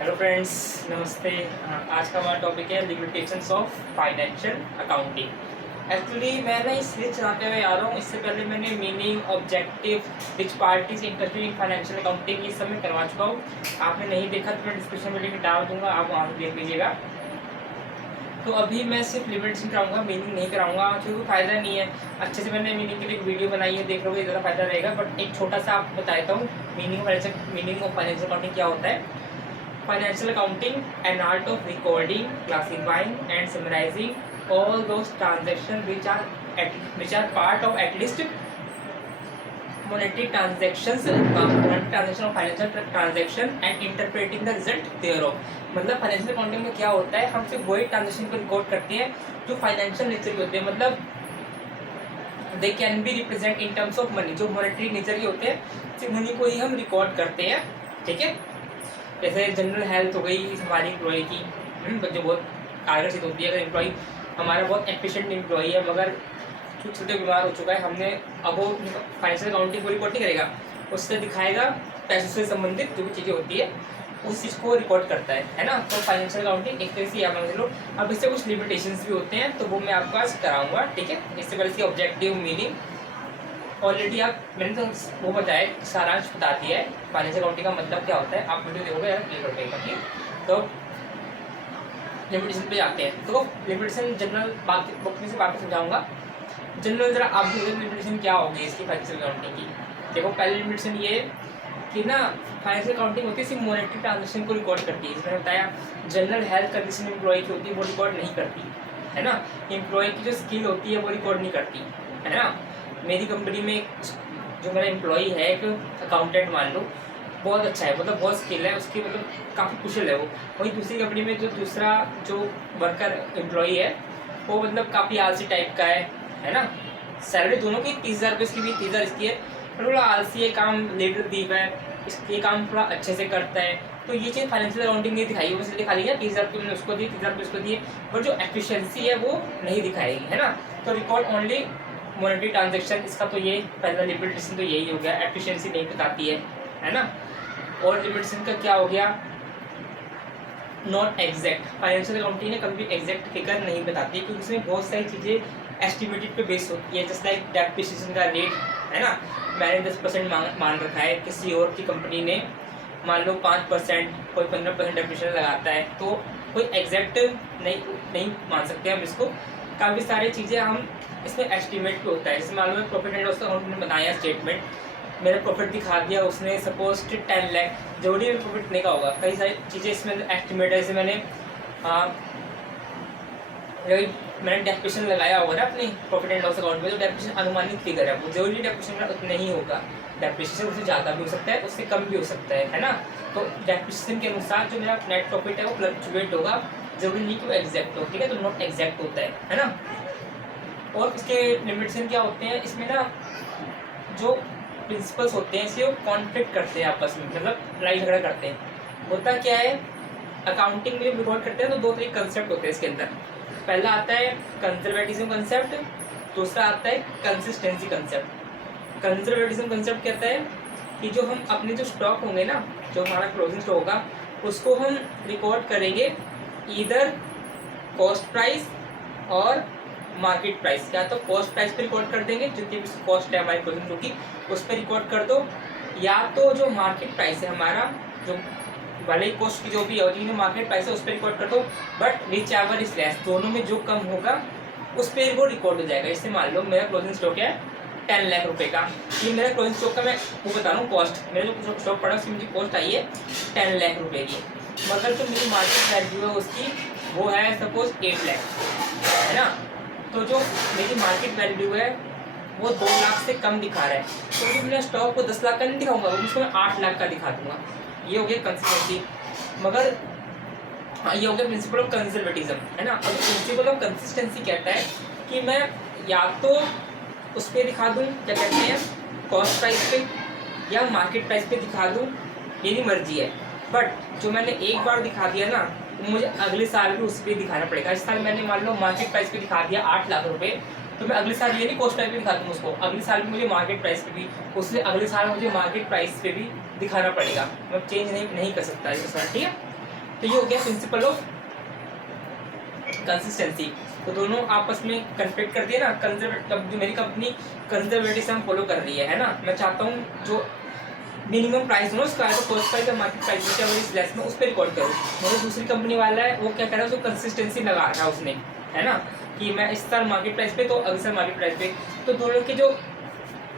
Hello friends, नमस्ते। आज का हमारा टॉपिक है limitations of financial accounting. Actually मैं ना इसलिए चलाते हुए आ रहा हूँ। इससे पहले मैंने meaning, objective, which parties interested in financial accounting ये सब मैं करवा चुका हूँ। आपने नहीं देखा तो मैं डिस्क्रिप्शन में लिंक डाल दूंगा, आप वहाँ से देख लीजिएगा। तो अभी मैं सिर्फ लिमिटेशन कराऊंगा, मीनिंग नहीं कराऊंगा क्योंकि फ़ायदा नहीं है। अच्छे से मैंने मीनिंग के लिए एक वीडियो बनाई है, देख लोगे ज़्यादा फायदा रहेगा। बट एक छोटा सा आपको बता देता हूँ मीनिंग ऑफ फाइनेंशियल अकाउंटिंग क्या होता है। Financial accounting, an art of recording, classifying, and summarizing all those transactions which are part of at least monetary transactions, monetary transaction of financial transaction, and interpreting the result thereof। मतलब financial accounting में क्या होता है, हम सिर्फ वही transaction को record करते हैं जो फाइनेंशियल नेचर के होते हैं। मतलब they can be represent in terms of money, जो मॉनेटरी नेचर के होते हैं सिर्फ मनी को ही हम रिकॉर्ड करते हैं। ठीक है, जैसे जनरल हेल्थ हो गई हमारी एम्प्लॉय की, जो बहुत आकर्षित होती है। अगर एम्प्लॉय हमारा बहुत एफिशिएंट एम्प्लॉय है मगर छोटे छोटे बीमार हो चुका है, हमने अब वो फाइनेंशियल अकाउंटिंग को रिकॉर्ड नहीं करेगा, उससे दिखाएगा पैसों से संबंधित जो भी चीज़ें होती है उस चीज़ को रिकॉर्ड करता है ना। तो फाइनेंशियल अकाउंटिंग एक तरह से आप समझ लो। अब इससे कुछ लिमिटेशंस भी होते हैं तो वो मैं आपको आज कराऊंगा। ठीक है, इससे पहले इसकी ऑब्जेक्टिव, मीनिंग ऑलरेडी मैंने तो वो बताया, सारांश बता दिया है फाइनेंशियल अकाउंटिंग का मतलब क्या होता है। आप वीडियो देखोगे यार क्लियर हो जाएगा। ठीक, तो लिमिटेशन पे जाते हैं। तो लिमिटेशन जनरल बाकी से बाकी समझाऊंगा। जनरल जरा आप देखो लिमिटेशन क्या होगी इसकी फाइनेंशियल अकाउंटिंग की। देखो पहली लिमिटेशन ये कि ना फाइनेंशियल अकाउंटिंग होती है सिर्फ मॉनेटरी ट्रांजेक्शन को रिकॉर्ड करती है। जैसे मैंने बताया जनरल हेल्थ कंडीशन एम्प्लॉय की होती है वो रिकॉर्ड नहीं करती है ना। एम्प्लॉय की जो स्किल होती है वो रिकॉर्ड नहीं करती है ना। मेरी कंपनी में जो मेरा एम्प्लॉय है, एक अकाउंटेंट मान लो, बहुत अच्छा है, मतलब बहुत स्किल है उसकी, मतलब काफ़ी कुशल है वो। वहीं दूसरी कंपनी में जो दूसरा जो वर्कर एम्प्लॉय है वो मतलब काफ़ी आलसी टाइप का है ना। सैलरी दोनों की 30,000 रुपये, इसकी भी 30,000 इसकी है, पर थोड़ा आलसी है, काम लेटर दीप है, ये काम थोड़ा अच्छे से करता है। तो ये चीज़ फाइनेंशियल अकाउंटिंग नहीं दिखाई, वो दिखा लिया 30,000 रुपये मैंने उसको दिए, 30,000 रुपये उसको दिए, बट जो एफिशिएंसी है वो नहीं दिखाएगी है ना। तो रिकॉर्ड ओनली मॉनेटरी ट्रांजेक्शन, इसका तो ये पहला लिमिटेशन तो यही हो गया, एफिशिएंसी नहीं बताती है ना। और लिमिटेशन का क्या हो गया, नॉट एग्जैक्ट। फाइनेंशियल अकाउंटिंग ने कभी एग्जैक्ट फिगर नहीं बताती है क्योंकि इसमें बहुत सारी चीज़ें एस्टिमेटेड पे बेस होती है। जैसे लाइक डेप्रिसिएशन का रेट है ना, मैंने 10% मान रखा है, किसी और की कंपनी ने मान लो 5%, कोई 15% डेप्रिसिएशन लगाता है, तो कोई एग्जैक्ट नहीं मान सकते हम इसको। काफ़ी सारी चीज़ें हम इसमें एस्टिमेट पे होता है। जैसे मान लो प्रॉफिट एंड लॉस अकाउंट ने बनाया स्टेटमेंट, मेरा प्रॉफिट दिखा दिया उसने, सपोज 10 लाख, जरूरी प्रॉफिट नहीं का होगा, कई सारी चीज़ें इसमें एस्टिमेट है। जैसे मैंने डेप्रिसिएशन लगाया होगा ना अपनी प्रॉफिट एंड लॉस अकाउंट में, तो डेप्रिसिएशन अनुमानित फिगर है, वो जरूरी डेप्रिसिएशन उतना नहीं होगा, डेप्रिसिएशन उससे ज़्यादा भी हो सकता है, उससे कम भी हो सकता है ना। तो डेप्रिसिएशन के अनुसार जो मेरा नेट प्रॉफिट है वो फ्लक्चुएट होगा, जरूरी नहीं कि वो एग्जैक्ट हो। ठीक है, तो नॉट एग्जैक्ट होता है ना। और इसके लिमिटेशन क्या होते हैं, इसमें ना जो प्रिंसिपल्स होते हैं इसे वो कॉन्फ्लिक्ट करते हैं आपस में, मतलब लड़ाई झगड़ा करते हैं। होता क्या है, अकाउंटिंग में रिकॉर्ड करते हैं तो दो तरह कंसेप्ट होते हैं इसके अंदर। पहला आता है कंजर्वेटिज्म कंसेप्ट, दूसरा आता है कंसिस्टेंसी कंसेप्ट। कंजर्वेटिज्म कंसेप्ट कहता है कि जो हम अपने जो स्टॉक होंगे ना, जो हमारा क्लोजिंग स्टॉक होगा, उसको हम रिकॉर्ड करेंगे इधर कॉस्ट प्राइस और मार्केट प्राइस। या तो कॉस्ट प्राइस पे रिकॉर्ड कर देंगे, जितनी भी कॉस्ट है हमारी क्लोजिंग स्टॉक की उस पर रिकॉर्ड कर दो, या तो जो मार्केट प्राइस है हमारा, जो भले ही कॉस्ट की जो भी है जो मार्केट प्राइस है उस पर रिकॉर्ड कर दो, but which ever is less, दोनों में जो कम होगा उस पर वो रिकॉर्ड हो जाएगा। इससे मान लो मेरा क्लोजिंग स्टॉक है 10 लाख रुपए का, ये मेरा क्लोजिंग स्टॉक का मैं वो बता रहा हूँ कॉस्ट, मेरा जो स्टॉक पड़ा उसकी मुझे कॉस्ट आई है 10 लाख रुपए की, मगर जो मेरी मार्केट वैल्यू है उसकी वो है सपोज 8 लाख है ना। तो जो मेरी मार्केट वैल्यू है वो 2 लाख से कम दिखा रहा है, तो मैं मेरा स्टॉक को 10 लाख का नहीं दिखाऊंगा, उसको मैं 8 लाख का दिखा दूंगा। ये हो गया कंसिस्टेंसी। मगर ये हो गया प्रिंसिपल ऑफ कंजर्वेटिज्म है ना। अब प्रिंसिपल ऑफ कंसिस्टेंसी कहता है कि मैं या तो उस पर दिखा दूँ, क्या कहते हैं, कॉस्ट प्राइस पे या मार्केट प्राइस पे दिखा दूँ, मेरी मर्जी है। बट जो मैंने एक बार दिखा दिया ना, मुझे अगले साल भी उस पर दिखाना पड़ेगा। इस साल मैंने मान लो मार्केट प्राइस पे दिखा दिया 8 लाख रुपए, तो मैं अगले साल ये नहीं कॉस्ट प्राइस पे दिखा दूँ उसको, अगले साल भी मुझे मार्केट प्राइस पे भी, उससे अगले साल मुझे मार्केट प्राइस पे भी दिखाना पड़ेगा, मैं चेंज नहीं कर सकता इस साल। ठीक है, तो ये हो गया प्रिंसिपल ऑफ कंसिस्टेंसी। तो दोनों आपस में कन्फ्लिक्ट कर दिए ना, जो मेरी कंपनी कंजर्वेटिज्म फॉलो कर रही है ना, मैं चाहता हूँ जो मिनिमम प्राइस हो उसका तो कॉस्ट प्राइस या मार्केट प्राइस क्या बड़ी लेस में उस पर रिकॉर्ड करूँ। मगर दूसरी कंपनी वाला है वो क्या कर रहा है, उसको कंसिस्टेंसी लगा रहा है उसने, है ना, कि मैं इस साल मार्केट प्राइस पे तो अगले साल मार्केट प्राइस पे। तो दोनों के जो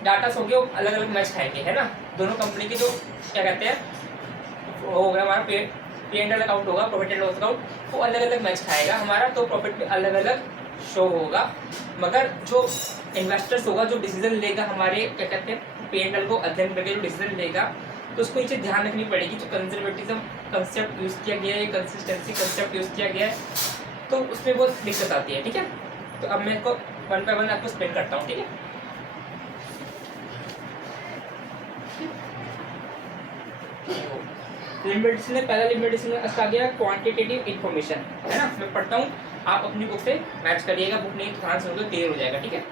डाटास हो गए वो अलग अलग मैच खाएंगे, है ना। दोनों कंपनी के जो क्या कहते हैं वो हो गया हमारा पी एंड एल अकाउंट होगा, प्रॉफिट एंड लॉस अकाउंट, वो अलग अलग मैच खाएगा हमारा, तो प्रॉफिट में अलग अलग शो होगा। मगर जो इन्वेस्टर्स होगा जो डिसीजन लेगा हमारे क्या कहते हैं पी एंड एल को अध्ययन करके जो डिसीजन लेगा, तो उसको नीचे ध्यान रखनी पड़ेगी जो कंजर्वेटिज्म कंसेप्ट यूज़ किया गया है, कंसिस्टेंसी कंसेप्ट यूज़ किया गया है, तो उसमें बहुत दिक्कत आती है, ठीक है। तो अब मैं इसको वन बाय वन आपको एक्सप्लेन करता हूँ, ठीक है। लिमिटेशन में पहला लिमिटेशन में आ गया क्वांटिटेटिव इन्फॉर्मेशन, है ना। मैं पढ़ता हूँ, आप अपनी बुक से मैच करिएगा, बुक नहीं तो ध्यान से होगा, क्लियर हो जाएगा, ठीक है।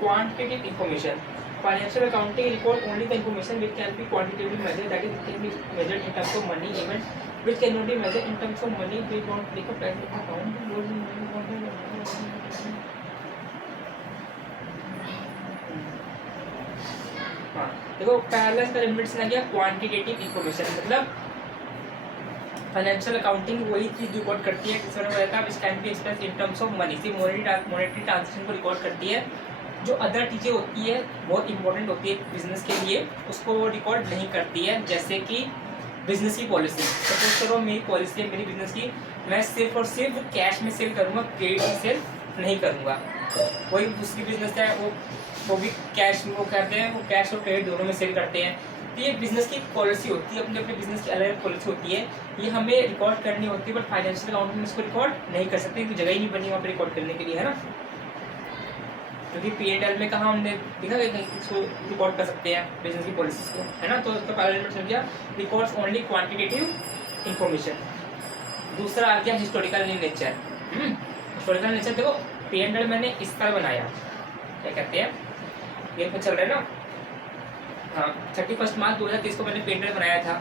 Quantitative information, financial accounting record only the information which can be quantitatively measured, that is it can be measured in terms of money event which can not be measured in terms of money, we don't take a price account. हाँ देखो पहला इसका limitation आ गया quantitative information, मतलब financial accounting वही चीज record करती है किसी ने which can be expressed in terms of money, C monetary transaction को रिकॉर्ड करती है। जो अदर चीज़ें होती है बहुत इंपॉर्टेंट होती है बिजनेस के लिए, उसको वो रिकॉर्ड नहीं करती है। जैसे कि बिजनेस की पॉलिसी, सपोज करो मेरी पॉलिसी है मेरी बिजनेस की, मैं सिर्फ और सिर्फ कैश में सेल करूँगा, क्रेडिट में सेल नहीं करूँगा। वही दूसरी बिजनेस है वो भी कैश, वो कहते हैं वो कैश और क्रेडिट दोनों में सेल करते हैं। तो ये बिजनेस की पॉलिसी होती है, अपने अपने बिजनेस की अलग अलग पॉलिसी होती है, ये हमें रिकॉर्ड करनी होती है, बट फाइनेंशियल अकाउंट में इसको रिकॉर्ड नहीं कर सकते क्योंकि जगह ही नहीं बनी वहाँ पर रिकॉर्ड करने के लिए, है ना। क्योंकि पी एंड एल में कहाँ हमने देखा कहीं इसको रिकॉर्ड कर सकते हैं बिजनेस की पॉलिसीज को, है ना। तो इसका पहला लिमिट समझ गया, रिकॉर्ड्स ओनली क्वांटिटेटिव इन्फॉर्मेशन। दूसरा आ गया हिस्टोरिकल नेचर। हिस्टोरिकल नेचर देखो पी एंड एल मैंने इस साल बनाया, क्या कहते हैं ये पे चल रहा है ना, हाँ 31 मार्च 2023 को मैंने पी एंड एल बनाया था।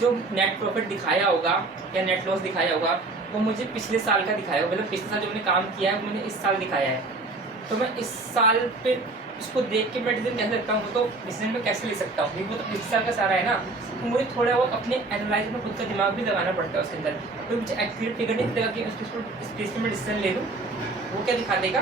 जो नेट प्रॉफिट दिखाया होगा या नेट लॉस दिखाया होगा वो मुझे पिछले साल का दिखाया होगा, मतलब पिछले साल जो मैंने काम किया है वो मैंने इस साल दिखाया है। तो मैं इस साल पे इसको देख के मैं डिसीजन कैसे लेता हूँ, तो डिसीजन में कैसे ले सकता हूँ, वो तो पिछले साल का सारा है ना। तो मुझे थोड़ा वो अपने एनालाइज में खुद का दिमाग भी लगाना पड़ता है उसके अंदर, तो मुझे एक्यूरेट फिगर नहीं देगा कि इस पेज पर मैं डिसीजन ले लूँ। वो क्या दिखा देगा,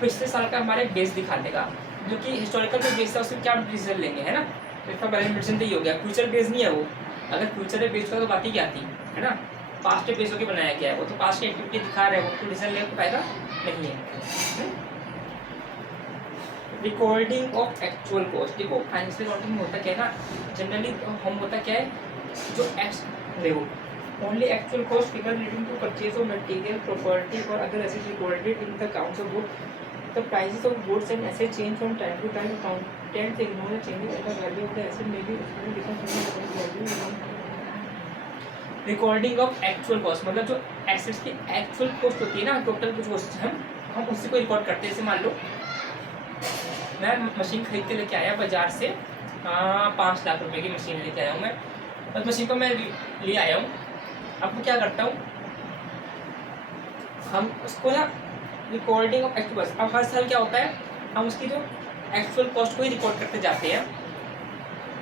पिछले साल का हमारा बेस दिखा देगा, जो कि हिस्टोरिकल जो बेस है उसमें क्या डिसीजन लेंगे, है ना। तो इसका पहले डिसीजन तो ये हो गया, फ्यूचर बेस नहीं है वो। अगर फ्यूचर पे बेस होता तो बात ही क्या थी, है ना। पास्ट पे बेस होकर बनाया गया है, वो तो पास्ट की एक्टिविटी दिखा रहा है, वो तो डिसीजन लेने को फायदा नहीं है। रिकॉर्डिंग ऑफ एक्चुअल कॉस्ट, देखो फाइनेंशियल अकाउंटिंग में होता क्या है ना, जनरली हम होता क्या है जो देखो only actual cost figure relating to purchase of material property और other assets recorded in the accounts of goods, the prices of goods and assets change from time to time, accountants ignore the changes in the value of the asset may be different from the value. Recording of actual cost मतलब जो assets की actual cost होती है ना, total कुछ cost हम उसी को रिकॉर्ड करते हैं। जैसे मान लो मैं मशीन खरीद के लेके आया बाजार से, 5 लाख रुपए की मशीन लेके आया हूँ मैं, उस मशीन को मैं ले आया हूँ। अब मैं क्या करता हूँ, हम उसको ना रिकॉर्डिंग ऑफ एक्चुअल कॉस्ट, अब हर साल क्या होता है हम उसकी जो एक्चुअल कॉस्ट को ही रिकॉर्ड करते जाते हैं।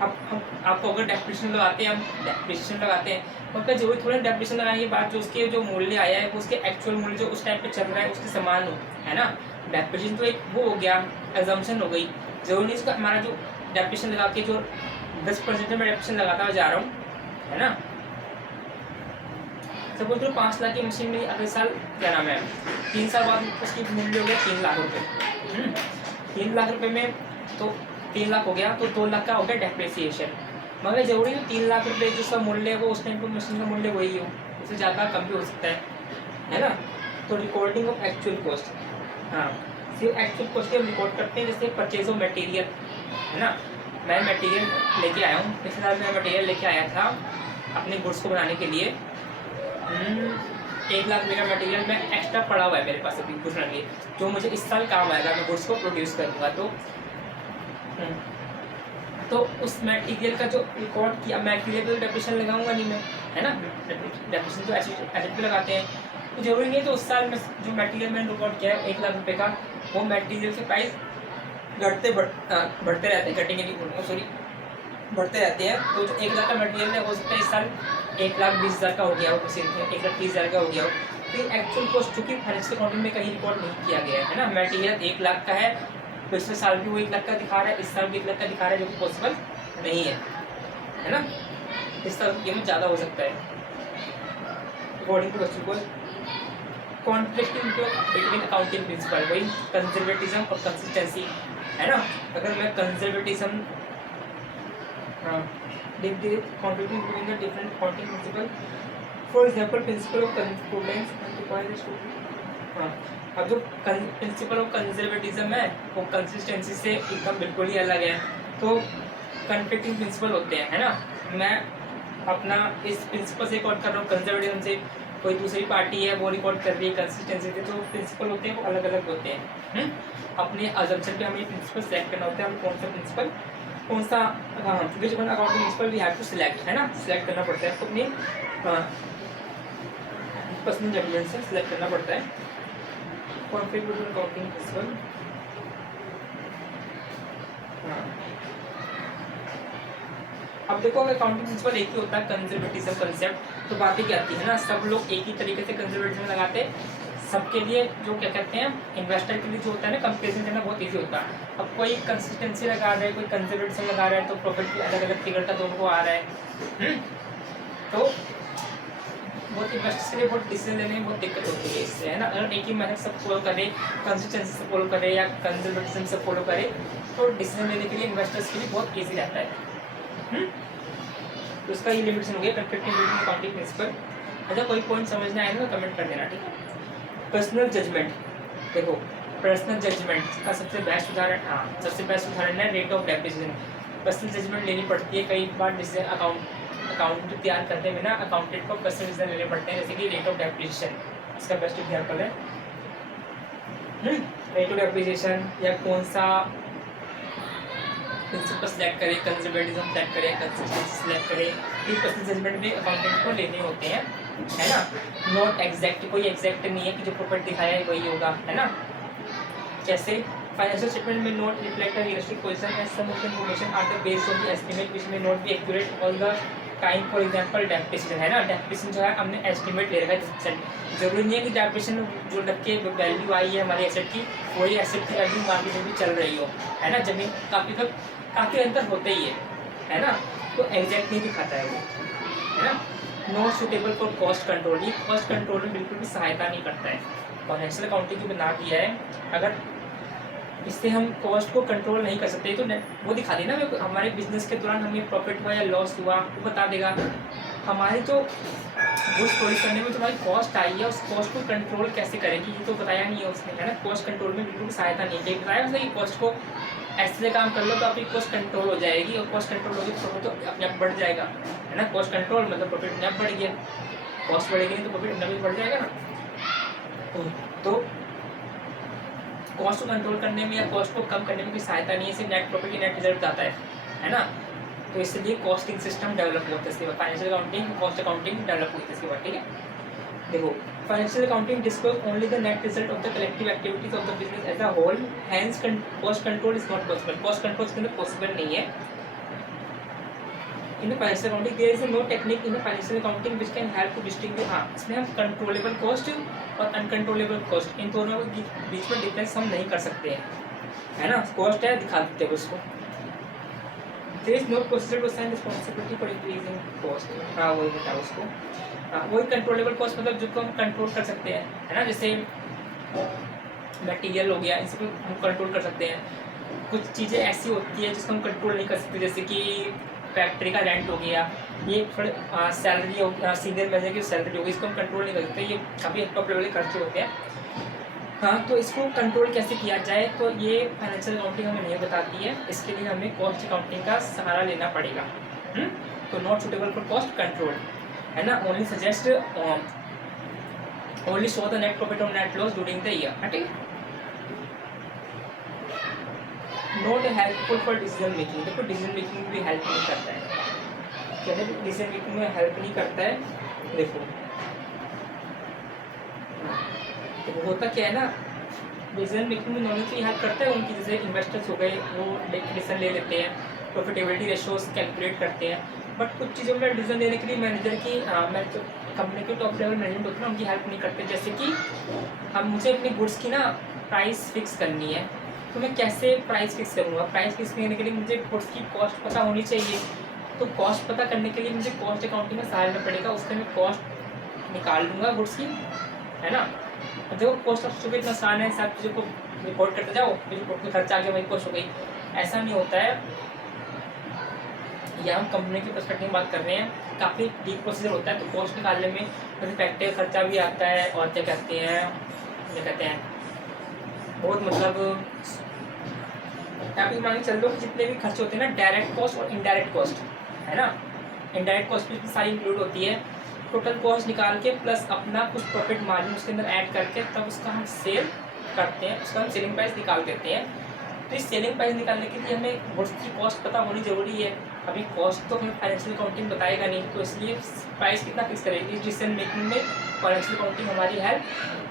अब हम आपको अगर डेप्रिसिएशन लगाते हैं, हम डेप्रिसिएशन लगाते हैं, मतलब जरूरी थोड़ा डेप्रिसिएशन लगाने के बाद जो उसके जो मूल्य आया है वो उसके एक्चुअल मूल्य जो उस टाइम पे चल रहा है उसके समान हो, है ना। डेप्रिसिएशन तो एक वो हो गया, एजम्पशन हो गई, जरूरी नहीं इसका हमारा जो डेप्रिसिएशन लगा के जो 10% में डेप्रिसिएशन लगाता हुआ जा रहा हूँ, है ना। सपोज करो 5 लाख की मशीन में अगले साल क्या नाम है 3 साल बाद उसकी मूल्य हो गया 3 लाख रुपये। 3 लाख रुपये में तो 3 लाख हो गया, तो 2 लाख का हो गया डेप्रिसिएशन। मगर जरूरी है 3 लाख रुपये जो उसका मूल्य है वो उस टाइम पर मशीन का मूल्य वही हो, उससे ज़्यादा कम भी हो सकता है ना। तो रिकॉर्डिंग ऑफ एक्चुअल कॉस्ट, हाँ सिर्फ एक्चुअल कॉस्ट की हम रिकॉर्ड करते हैं। जैसे परचेज ऑफ मटेरियल, है ना, मैं मटेरियल लेके आया हूँ, पिछले साल मैं मटेरियल लेके आया था अपने गुड्स को बनाने के लिए। 1 लाख मेरा मटेरियल में एक्स्ट्रा पड़ा हुआ है मेरे पास अभी कुछ नहीं, जो मुझे इस साल काम आएगा, मैं गुड्स को प्रोड्यूस करूँगा। तो उस मटेरियल का जो रिकॉर्ड किया, मटेरियल पर डेप्रिसिएशन लगाऊंगा नहीं मैं, है ना। डेप्रिसिएशन तो एसेट पे लगाते हैं, तो जरूरी नहीं है तो उस साल में जो मटेरियल मैंने रिकॉर्ड किया है 1 लाख रुपए का, वो मटेरियल के प्राइस बढ़ते रहते हैं, घटेंगे नहीं बोलूँगा, सॉरी बढ़ते रहते हैं। तो जो 1 लाख का मटेरियल है हो सकता है इस साल 1,20,000 का हो गया हो, किसी 1,30,000 का हो गया हो। तो एक्चुअल कॉस्ट चूँकि फाइनेंशियल अकाउंटिंग में कहीं रिकॉर्ड नहीं किया गया है ना। मटेरियल 1 लाख का है, पिछले साल भी वो 1 लाख का दिखा रहा है, इस साल भी 1 लाख का दिखा रहा है, जो कि पॉसिबल नहीं है ना। इस साल की कीमत ज़्यादा हो सकता है अकॉर्डिंग टू बच्चों को। कॉन्फ्लिक्टिंग बिटवीन अकाउंटिंग प्रिंसिपल, वही कंजर्वेटिज्म और कंसिस्टेंसी है ना। अगर मैं conservatism conflicting between the different accounting principle, for example principle of prudence अब जो प्रिंसिपल ऑफ कंजर्वेटिज्म है वो कंसिस्टेंसी से एकदम बिल्कुल ही अलग है। तो कन्फ्लिक्टिंग प्रिंसिपल होते हैं, है ना। मैं अपना इस प्रिंसिपल से रिकॉर्ड कर रहा हूँ, कंजर्वेटिज्म से कोई दूसरी पार्टी है वो रिकॉर्ड कर रही है कंसिस्टेंसी से, तो प्रिंसिपल होते हैं वो अलग अलग होते हैं। अपने अजम्पशन पे हमें प्रिंसिपल सेलेक्ट करना होता है, हम कौन सा प्रिंसिपल कौन सा which one accounting principle we have to select, है ना। सिलेक्ट करना पड़ता है, तो अपने पर्सनल जजमेंट से सिलेक्ट करना पड़ता है। कॉन्फ्लिक्ट बिटवीन अकाउंटिंग प्रिंसिपल, अब देखो अगर अकाउंटिंग प्रिंसिपल एक ही होता है कंजर्वेटिज्म कंसेप्ट, तो बातें क्या आती है ना, सब लोग एक ही तरीके से कंजर्वेटिज्म लगाते हैं, सबके लिए जो क्या कहते हैं इन्वेस्टर के लिए जो होता है ना कंपेरिजन करना बहुत ईजी होता है। अब कोई कंसिस्टेंसी लगा रहा है, कोई कंजर्वेटिज्म लगा रहा है, तो प्रॉफिट भी अलग अलग फिगर का दोनों को आ रहा है। तो बहुत इन्वेस्टर्स के लिए बहुत डिसीजन लेने में बहुत दिक्कत होती है इससे, है ना। अगर एक ही मेथड सब फॉलो करे, कंसिस्टेंसी से फॉलो करे या कंजर्वेटिज्म से फॉलो करे, तो डिसीजन लेने के लिए इन्वेस्टर्स के लिए बहुत ईजी रहता है। तो उसका ये लिमिटेशन हो गया कन्फ्लिक्टिंग बिटवीन अकाउंटिंग प्रिंसिपल। अच्छा कोई पॉइंट समझना आए ना तो कमेंट कर देना, ठीक है। पर्सनल जजमेंट, देखो पर्सनल जजमेंट का सबसे बेस्ट उदाहरण है rate of depreciation. Personal judgement लेनी पड़ती है कई बार, जिससे अकाउंट तैयार करने में ना अकाउंटेंट को पर्सनल डिसीजन लेने पड़ते हैं, जैसे कि रेट ऑफ डेप्रिसिएशन इसका बेस्ट एग्जाम्पल है। रेट ऑफ डेप्रिसिएशन या कौन सा प्रिंसिपल सेलेक्ट करें, कंजर्वेटिज्म सेलेक्ट करें, कंसिस्टेंसी सेलेक्ट करें, ये पर्सनल जजमेंट भी अकाउंटेंट को लेने होते हैं, है ना। नॉट एग्जैक्ट, कोई एग्जैक्ट नहीं है कि जो प्रॉफिट दिखाया है वही होगा, है ना। जैसे फाइनेंशियल स्टेटमेंट में not reflect the realistic position and some of the information are the based on the estimate which may not be accurate all the time. For example depreciation, है ना। डेप्रिसिएशन जो है हमने एस्टीमेट ले रखा है, जरूरी नहीं है कि डेप्रिसिएशन जो लग के वैल्यू आई है हमारे एसेट की वही एसेट की वैल्यू मार्केट में भी चल रही हो, है ना। जमीन काफ़ी अंतर होते ही है ना। तो एग्जैक्ट नहीं दिखाता है वो, है ना। Not suitable for cost control, ये कॉस्ट कंट्रोल में बिल्कुल भी सहायता नहीं करता है। फाइनेंशियल अकाउंटिंग की बना दिया है, अगर इससे हम कॉस्ट को कंट्रोल नहीं कर सकते तो वो दिखा देना हमारे बिजनेस के दौरान हमें प्रॉफिट हुआ या लॉस हुआ वो बता देगा। हमारी जो वो स्टोरी करने में तुम्हारी कॉस्ट आई है उस कॉस्ट को कंट्रोल कैसे करेगी ये तो बताया नहीं है उसने, है ना। कॉस्ट कंट्रोल में बिल्कुल सहायता नहीं है, बताया उसने कि कॉस्ट को ऐसे काम कर लो तो आपकी कॉस्ट कंट्रोल हो जाएगी, और कॉस्ट कंट्रोल होगी तो प्रॉफिट तो अपने आप बढ़ जाएगा, है ना। कॉस्ट कंट्रोल मतलब प्रॉफिट अपने आप बढ़ गया, कॉस्ट बढ़ेगी नहीं तो प्रॉफिट अपने आप बढ़ जाएगा ना। तो कॉस्ट को कंट्रोल करने में या कॉस्ट को कम करने में कोई सहायता नहीं है, सिर्फ नेट प्रॉफिट नेट रिजल्ट आता है ना। तो इसलिए कॉस्टिंग सिस्टम डेवलप होता है इसके बाद, financial accounting cost accounting develop होती है इसके बाद, ठीक है। देखो financial accounting disclose only the net result of the collective activities of the business as a whole, hence cost control is not possible. Cost control इसके अंदर पॉसिबल नहीं है in the financial accounting. There is no technique in the financial accounting which can help to distinguish, हाँ इसमें हम controllable cost और uncontrollable cost in दोनों के बीच में डिफरेंस हम नहीं कर सकते हैं, है ना। कॉस्ट है दिखा देते हैं उसको। There is no procedure to assign responsibility for increasing cost, हाँ वही बताओ उसको। हाँ वही कंट्रोलेबल कॉस्ट मतलब जो हम कंट्रोल कर सकते हैं, है ना। जैसे मटेरियल हो गया, इसको हम कंट्रोल कर सकते हैं। कुछ चीज़ें ऐसी होती है जिसको हम कंट्रोल नहीं कर सकते, जैसे कि फैक्ट्री का रेंट हो गया, ये थोड़ा सैलरी हो गया, सीनियर मैनेजर की सैलरी हो गई, इसको हम कंट्रोल नहीं कर सकते, ये काफ़ी टॉप लेवल के खर्चे होते हैं। हाँ तो इसको कंट्रोल कैसे किया जाए तो ये फाइनेंशियल अकाउंटिंग हमें नहीं बताती है, इसके लिए हमें कॉस्ट अकाउंटिंग का सहारा लेना पड़ेगा। तो not suitable for cost control, है ना। Only suggest only show the net profit और net loss during the year, ठीक है। Not helpful for decision making, देखो डिसीजन मेकिंग भी हेल्प नहीं करता है, कैसे डिसीजन मेकिंग में हेल्प नहीं करता है। देखो तो होता क्या है ना, डिसीजन मेकिंग में नॉर्मली हेल्प करता है उनकी, जैसे इन्वेस्टर्स हो गए वो डिसीजन ले लेते हैं, प्रॉफिटेबिलिटी रेशोज कैलकुलेट करते हैं। बट कुछ चीज़ों में डिसीजन लेने के लिए मैनेजर की कंपनी के टॉप लेवल मैनेजमेंट होती है ना, उनकी हेल्प नहीं करते। जैसे कि हम मुझे अपनी गुड्स की ना प्राइस फिक्स करनी है, तो मैं कैसे प्राइस फिक्स करूँगा? प्राइस फिक्स करने के लिए मुझे गुड्स की कॉस्ट पता होनी चाहिए। तो कॉस्ट पता करने के लिए मुझे कॉस्ट अकाउंटिंग में सहायता पड़ेगा, उससे मैं कॉस्ट निकाल लूँगा गुड्स की, है ना। देखो कॉस्ट ऑफ स्टोरेज इतना आसान है, सब चीज़ों को रिपोर्ट करते जाओ, फिर रिपोर्ट में खर्चा आ गया वही कॉस्ट हो गई, ऐसा नहीं होता है। या हम कंपनी की पर्सपेक्टिव में बात कर रहे हैं, काफ़ी डीप प्रोसीजर होता है। तो कॉस्ट निकालने में फैक्टर खर्चा भी आता है, और क्या कहते हैं बहुत मतलब आप ये मान के चल लो कि जितने भी खर्चे होते हैं ना, डायरेक्ट कॉस्ट और इनडायरेक्ट कॉस्ट, है ना। इनडायरेक्ट कॉस्ट भी सारी इंक्लूड होती है। टोटल कॉस्ट निकाल के प्लस अपना कुछ प्रॉफिट मार्जिन उसके अंदर ऐड करके तब उसका हम सेल करते हैं, उसका हम सेलिंग प्राइस निकाल देते हैं। तो इस सेलिंग प्राइस निकालने के लिए हमें गुड्स की कॉस्ट पता होनी ज़रूरी है। अभी कॉस्ट तो हमें फाइनेंशियल अकाउंटिंग बताएगा नहीं, तो इसलिए प्राइस कितना फिक्स करेगी। इस डिसीजन मेकिंग में फाइनेंशियल अकाउंटिंग हमारी हेल्प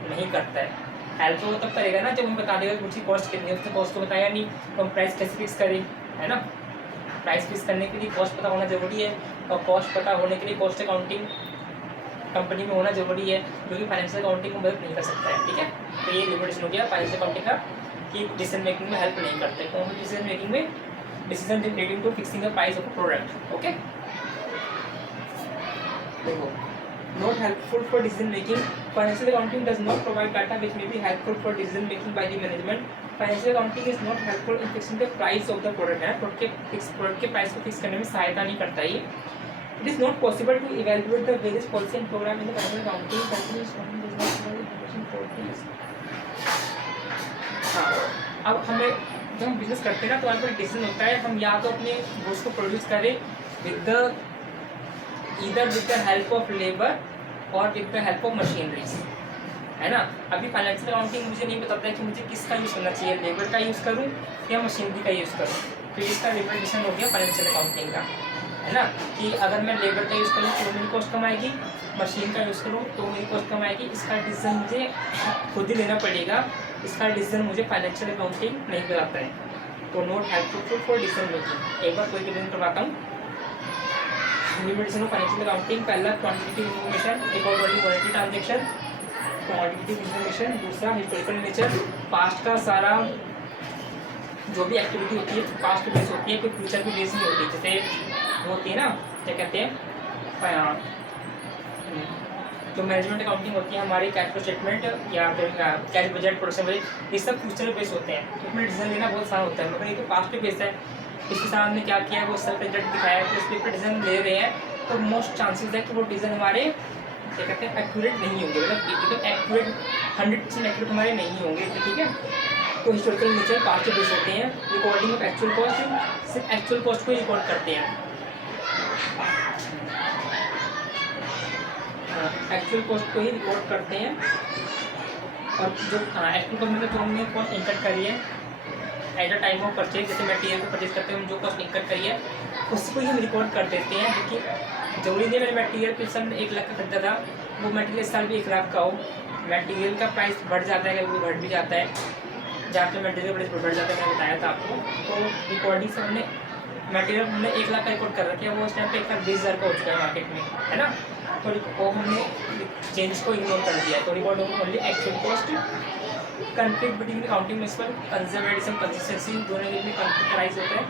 नहीं करता है। हेल्प तो वो तब करेगा ना जब हमें बता देगा कि गुड्स की कॉस्ट कितनी है, उसने कॉस्ट को बताया नहीं तो हम प्राइस कैसे फिक्स करें, है ना। प्राइस फिक्स करने के लिए कॉस्ट पता होना ज़रूरी है, और कॉस्ट पता होने के लिए कॉस्ट अकाउंटिंग कंपनी में होना ज़रूरी है, जो कि फाइनेंशियल अकाउंटिंग को मदद नहीं कर सकता है। ठीक है, तो ये लिमिटेशन हो गया फाइनेंशियल अकाउंटिंग का कि डिसीजन मेकिंग में हेल्प नहीं करते। कौन सी डिसीजन मेकिंग में? Decision relating to fixing the price of a product. Okay, देखो not helpful for decision making. Financial accounting does not provide data which may be helpful for decision making by the management. Financial accounting is not helpful in fixing the price of the product. है product के price को fix करने में सहायता नहीं करता ये। It is not possible to evaluate the various policy and program in the financial accounting. हाँ, अब हमें जब हम बिजनेस करते हैं ना तो हमारे पास डिसीजन होता है, हम या तो अपने गुड्स को प्रोड्यूस करें either with the help of labor or with the help of machineries, है ना। अभी फाइनेंशियल अकाउंटिंग मुझे नहीं बताता है कि मुझे किसका यूज़ करना चाहिए, लेबर का यूज़ करूँ या मशीनरी का यूज़ करूँ। तो इसका लिमिटेशन हो गया फाइनेंशियल अकाउंटिंग का, है ना, कि अगर मैं लेबर का यूज़ करूँ तो मेरी कॉस्ट कम आएगी, मशीन का यूज़ करूँ तो मेरी कॉस्ट कम आएगी। इसका डिसीजन मुझे खुद ही लेना पड़ेगा, इसका डिसीजन मुझे फाइनेंशियल अकाउंटिंग नहीं बताता है। तो not helpful for decision making. एक बार कोई डिसीजन करवाता हूँ। लिमिटेशन ऑफ फाइनेंशियल अकाउंटिंग, पहला quantitative information, quantity transaction, quantitative information. दूसरा हिस्टोरिकल नेचर, पास्ट का सारा जो भी एक्टिविटी होती है पास्ट बेस होती है, कोई फ्यूचर की बेस नहीं होती। जैसे होती है ना, क्या कहते हैं, जो मैनेजमेंट अकाउंटिंग होती है हमारी, कैश फ्लो स्टेटमेंट या फिर कैश बजट, प्रोडक्शन बजट, ये सब फ्यूचर बेस होते हैं। इसमें डिसीजन लेना बहुत आसान होता है, मगर ये तो पास्ट पे बेस है। इसके साथ ने क्या किया, वो सेल्फ रिजल्ट दिखाया है, तो इस पर डिसीजन ले रहे हैं, तो मोस्ट चांसेस है कि वो डिसीजन हमारे क्या कहते हैं एक्यूरेट नहीं होंगे, मतलब एकदम एक्यूरेट 100% एक्यूरेट हमारे नहीं होंगे। तो ठीक है, तो हिस्टोरिकल नेचर पास्ट पे बेस होते हैं। रिकॉर्डिंग ऑफ एक्चुअल कॉस्ट, सिर्फ एक्चुअल कॉस्ट को रिकॉर्ड करते हैं, एक्चुअल कॉस्ट को ही रिकॉर्ड करते हैं। और जो एक्चुअल कॉस्ट मतलब जो हमने कॉस्ट इनकट करी है at a time of purchase, जैसे मटेरियल को परचेज करते हैं हम जो कॉस्ट इनकट करी है उसको ही हम रिकॉर्ड कर देते हैं। क्योंकि जरूरी नहीं मैंने मटेरियल पिछले साल 1 लाख का खरीदा था, वो मटेरियल इस साल भी 1 लाख का हो। मटेरियल का प्राइस बढ़ जाता है, कभी घट भी जाता है, जहाँ पे मटेरियल प्राइस बढ़ जाता है मैंने बताया था आपको। तो रिकॉर्डिंग से हमने मटेरियल हमने 1 लाख का रिकॉर्ड कर रखा है, वो उस टाइम पे 1,20,000 का हो चुका है मार्केट में, है ना। तो वो हमने चेंज को इग्नोर कर दिया। तो record only actual cost. Conflict between accounting principle, conservatism, consistency, दोनों के बीच कन्फ्लिक्ट अराइज होता है।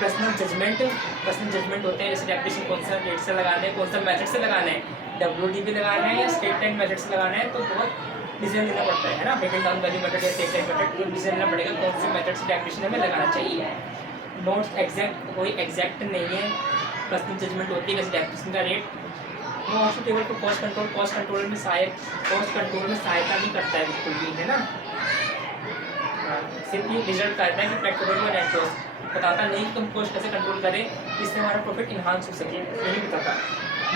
पर्सनल जजमेंट होते हैं, जैसे डेप्रिसिएशन कौन सा डेट से लगाना है, कौन सा मेथड से लगाना है, WDP लगाना है या स्टेट टाइम मेथड से लगाना है, तो बहुत डिसीजन लेना पड़ता है ना। ब्रेकिंग डाउन वैल्यू मेथड या स्टेट टाइम मेथड, तो डिसीजन लेना पड़ेगा कौन से मेथड से डेप्रिसिएशन हमें लगाना चाहिए। नोट्स एग्जैक्ट कोई एग्जैक्ट नहीं है, पर्सनल जजमेंट होती है, जैसे डेप्रिसिएशन का रेट। वो ऑल्सो टेबल को कॉस्ट कंट्रोल में सहायता नहीं करता है बिल्कुल भी, है ना। सिर्फ ये रिजल्ट करता है कि प्रैक्टिकल और नेट लॉस बताता नहीं कि तुम कॉस्ट कैसे कंट्रोल करें इससे हमारा प्रॉफिट इन्हांस हो सके, ये नहीं बताता।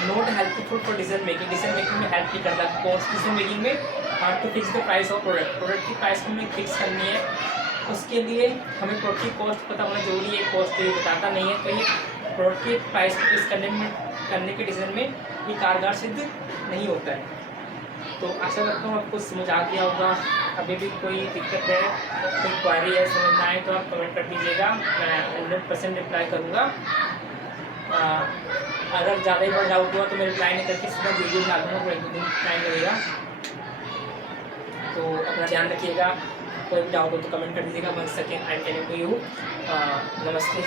Not helpful for decision making में हेल्प नहीं करता। कॉस्ट डिसीजन मेकिंग में hard to fix the price of product की प्राइस को हमें फिक्स करनी है, उसके लिए हमें प्रोडक्ट की कॉस्ट पता होना जरूरी है। कॉस्ट ये बताता नहीं है, तो ये प्रोडक्ट के प्राइस को फिक्स करने के डिसीजन में ये कारगर सिद्ध नहीं होता है। तो आशा करता हूँ आपको समझ आ गया होगा। अभी भी कोई दिक्कत है, कोई क्वारी है, समझ ना आए तो आप कमेंट कर दीजिएगा, मैं 100% रिप्लाई करूँगा। अगर ज़्यादा ही बड़ा डाउट हुआ तो मैं रिप्लाई नहीं करके सीधा वीडियो बना दूँगा, कोई 1-2 दिन टाइम लगेगा। तो अपना ध्यान रखिएगा, कोई भी डाउट हो तो कमेंट कर दीजिएगा। One second I am telling to you. नमस्ते।